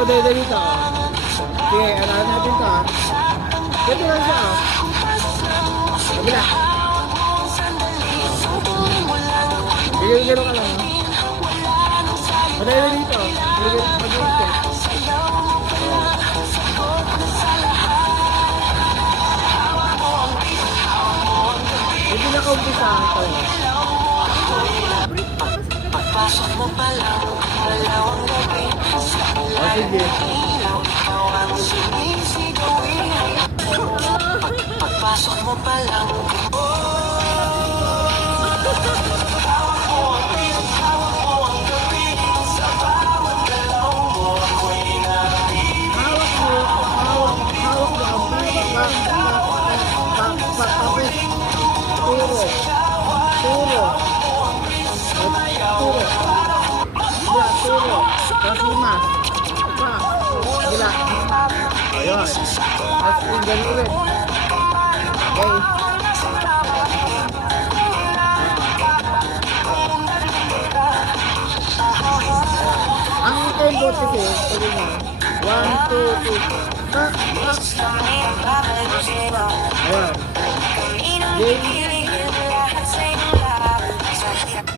mo dito dito. Sige, alahan natin ito ah. Dito lang siya ah. Kabila. Bigyan-bigyan ka lang ah. Madali dito. Bigyan-bigyan dito. Hindi naka-umpisa ito. Pagpasok mo pa lang, dalawang gabi. Sige. Pagpasok mo pa lang. Ayun. Tapos yung ganun ulit. Okay. Ang tempo kasi, sabi mo, 1, 2, 3. Ayun. Game.